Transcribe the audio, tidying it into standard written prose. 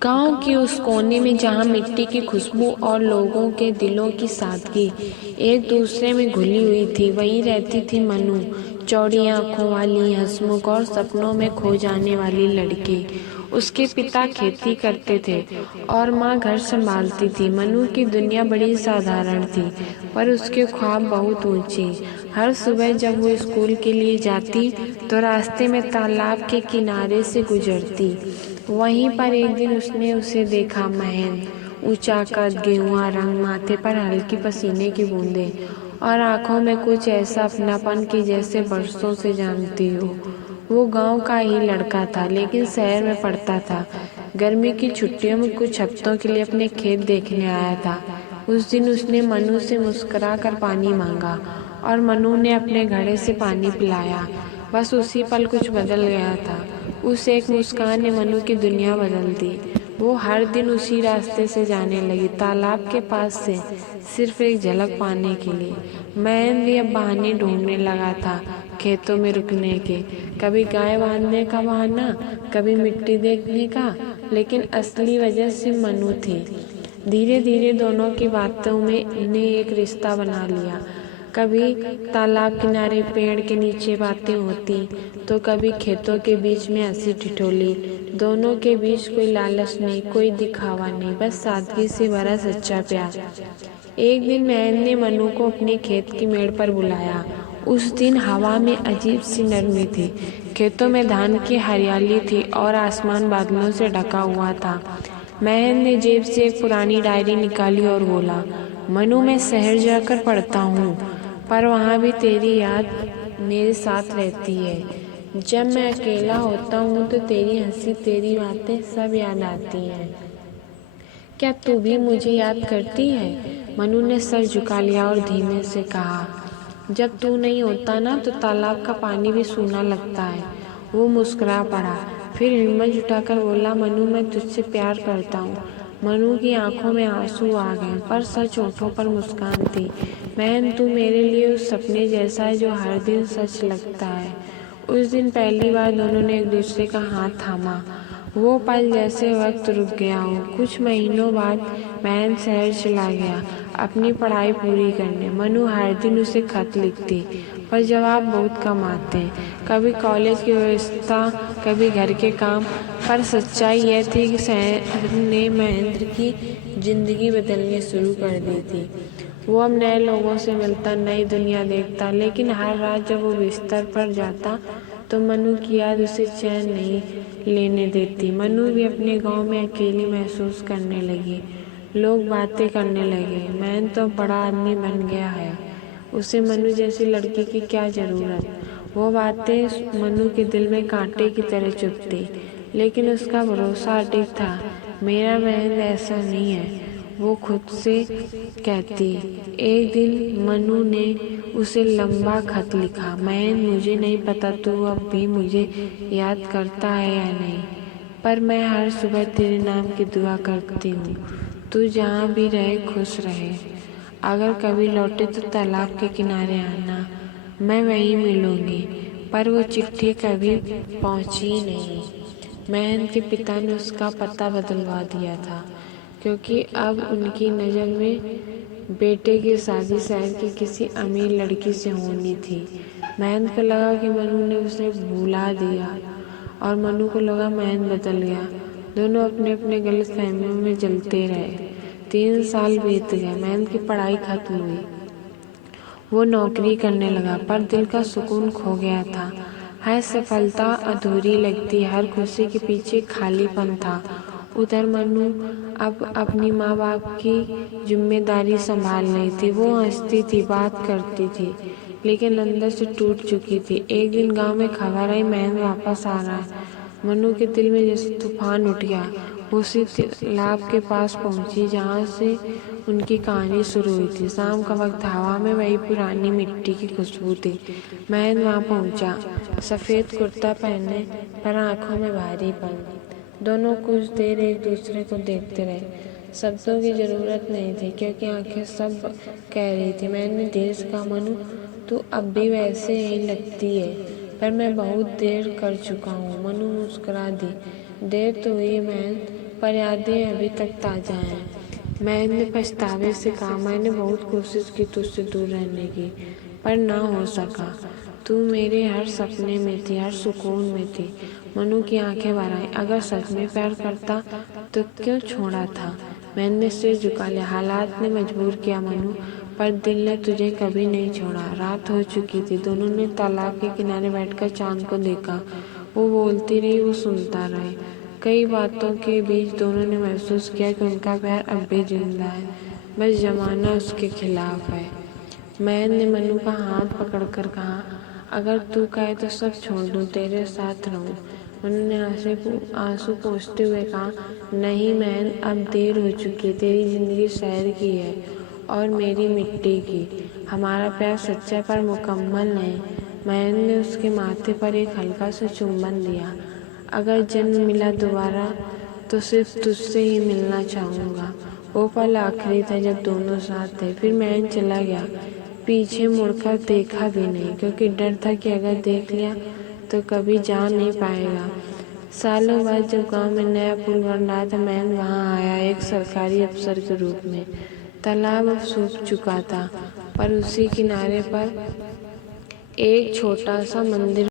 गांव के उस कोने में जहां मिट्टी की खुशबू और लोगों के दिलों की सादगी एक दूसरे में घुली हुई थी, वहीं रहती थी मनु, चौड़ी आंखों वाली, हंसमुख और सपनों में खो जाने वाली लड़की। उसके पिता खेती करते थे और माँ घर संभालती थी। मनु की दुनिया बड़ी साधारण थी, पर उसके ख्वाब बहुत ऊंचे। हर सुबह जब वो स्कूल के लिए जाती तो रास्ते में तालाब के किनारे से गुजरती। वहीं पर एक दिन उसने उसे देखा, महेंद्र, ऊंचा कद, गेहुआ रंग, माथे पर हल्की पसीने की बूंदें और आंखों में कुछ ऐसा अपनापन कि जैसे बरसों से जानती हो। वो गांव का ही लड़का था, लेकिन शहर में पढ़ता था। गर्मी की छुट्टियों में कुछ हफ्तों के लिए अपने खेत देखने आया था। उस दिन उसने मनु से मुस्कुरा कर पानी मांगा और मनु ने अपने घड़े से पानी पिलाया। बस उसी पल कुछ बदल गया था। उस एक मुस्कान ने मनु की दुनिया बदल दी। वो हर दिन उसी रास्ते से जाने लगी, तालाब के पास से, सिर्फ एक झलक पाने के लिए। महेंद्र भी अब बहाने ढूंढने लगा था, खेतों में रुकने के, कभी गाय बांधने का बहाना, कभी मिट्टी देखने का, लेकिन असली वजह सिर्फ मनु थी। धीरे धीरे दोनों की बातों में ने एक रिश्ता बना लिया। कभी तालाब किनारे पेड़ के नीचे बातें होती, तो कभी खेतों के बीच में हंसी ठिठोली। दोनों के बीच कोई लालच नहीं, कोई दिखावा नहीं, बस सादगी से भरा सच्चा प्यार। एक दिन महेंद्र ने मनु को अपने खेत की मेड़ पर बुलाया। उस दिन हवा में अजीब सी नरमी थी। खेतों में धान की हरियाली थी और आसमान बादलों से ढका हुआ था। महेंद्र ने जेब से एक पुरानी डायरी निकाली और बोला, मनु, मैं शहर जाकर पढ़ता हूँ, पर वहाँ भी तेरी याद मेरे साथ रहती है। जब मैं अकेला होता हूँ तो तेरी हंसी, तेरी बातें सब याद आती हैं। क्या तू भी मुझे याद करती है? मनु ने सर झुका लिया और धीमे से कहा, जब तू नहीं होता ना तो तालाब का पानी भी सूना लगता है। वो मुस्कुरा पड़ा, फिर हिम्मत जुटाकर बोला, मनु, मैं तुझसे प्यार करता हूँ। मनु की आंखों में आंसू आ गए, पर सच होठों पर मुस्कान थी। बहन, तू मेरे लिए उस सपने जैसा है जो हर दिन सच लगता है। उस दिन पहली बार दोनों ने एक दूसरे का हाथ थामा। वो पल जैसे वक्त रुक गया हो। कुछ महीनों बाद बहन शहर चला गया अपनी पढ़ाई पूरी करने। मनु हर दिन उसे खत लिखती, पर जवाब बहुत कम आते। कभी कॉलेज की व्यवस्था, कभी घर के काम। पर सच्चाई यह थी कि शहर ने महेंद्र की जिंदगी बदलनी शुरू कर दी थी। वो अब नए लोगों से मिलता, नई दुनिया देखता, लेकिन हर रात जब वो बिस्तर पर जाता तो मनु की याद उसे चैन नहीं लेने देती। मनु भी अपने गांव में अकेली महसूस करने लगी। लोग बातें करने लगे, मैं तो बड़ा आदमी बन गया है, उसे मनु जैसी लड़की की क्या जरूरत। वो बातें मनु के दिल में कांटे की तरह चुभती, लेकिन उसका भरोसा अटूट था। मेरा महेंद्र ऐसा नहीं है, वो खुद से कहती। एक दिन मनु ने उसे लंबा खत लिखा, महेंद्र, मुझे नहीं पता तू अब भी मुझे याद करता है या नहीं, पर मैं हर सुबह तेरे नाम की दुआ करती हूँ। तू जहाँ भी रहे खुश रहे। अगर कभी लौटे तो तालाब के किनारे आना, मैं वहीं मिलूंगी। पर वो चिट्ठी कभी पहुंची नहीं। महेंद्र के पिता ने उसका पता बदलवा दिया था, क्योंकि अब उनकी नज़र में बेटे की शादी शहर की किसी अमीर लड़की से होनी थी। महेंद्र को लगा कि मनु ने उसे भुला दिया और मनु को लगा महेंद्र बदल गया। दोनों अपने अपने गलत फहमियों में जलते रहे। 3 साल बीत गए। महेंद्र की पढ़ाई खत्म हुई, वो नौकरी करने लगा, पर दिल का सुकून खो गया था। हर सफलता अधूरी लगती, हर खुशी के पीछे खालीपन था। उधर मनु अब अपनी माँ बाप की जिम्मेदारी संभाल रही थी। वो हंसती थी, बात करती थी, लेकिन अंदर से टूट चुकी थी। एक दिन गांव में खबर आई, महेंद्र वापस आ रहा है। मनु के दिल में जैसे तूफान उठ गया। वो उसी तालाब के पास पहुंची जहाँ से उनकी कहानी शुरू हुई थी। शाम का वक्त, हवा में वही पुरानी मिट्टी की खुशबू थी। महेंद्र वहाँ पहुंचा, सफ़ेद कुर्ता पहने, पर आंखों में भारीपन। दोनों कुछ देर एक दूसरे को देखते रहे। शब्दों की जरूरत नहीं थी, क्योंकि आंखें सब कह रही थी। मैंने धीरे से कहा, मनु, तू अब भी वैसे ही लगती है, पर मैं बहुत देर कर चुका हूँ। मनु मुस्कुरा दी। देर तो हुई, मैं पर यादें अभी तक ताज़ा हैं। मैंने पछतावे से कहा, मैंने बहुत कोशिश की तुझसे दूर रहने की, पर ना हो सका। तू मेरे हर सपने में थी, हर सुकून में थी। मनु की आंखें भर आईं। अगर सच में प्यार करता तो क्यों छोड़ा था? मैंने सिर झुका लिया। हालात ने मजबूर किया मनु, पर दिल ने तुझे कभी नहीं छोड़ा। रात हो चुकी थी। दोनों ने तालाब के किनारे बैठकर चांद को देखा। वो बोलती रही, वो सुनता रहे। कई बातों के बीच दोनों ने महसूस किया कि उनका प्यार अब भी जिंदा है, बस जमाना उसके खिलाफ है। मैंने मनु का हाथ पकड़कर कहा, अगर तू कहे तो सब छोड़ दूँ, तेरे साथ रहूँ। मनु ने आंसू पोंछते हुए कहा, नहीं मैन, अब देर हो चुकी है। तेरी जिंदगी शहर की है और मेरी मिट्टी की। हमारा प्यार सच्चा पर मुकम्मल नहीं। मैंने उसके माथे पर एक हल्का सा चुंबन दिया। अगर जन्म मिला दोबारा तो सिर्फ तुझसे ही मिलना चाहूँगा। वो पल आखिरी था जब दोनों साथ थे। फिर मैन चला गया। पीछे मुड़कर देखा भी नहीं, क्योंकि डर था कि अगर देख लिया तो कभी जा नहीं पाएगा। सालों बाद जब गांव में नया पुल बन रहा था, मैन वहां आया, एक सरकारी अफसर के रूप में। तालाब अब सूख चुका था, पर उसी किनारे पर एक छोटा सा मंदिर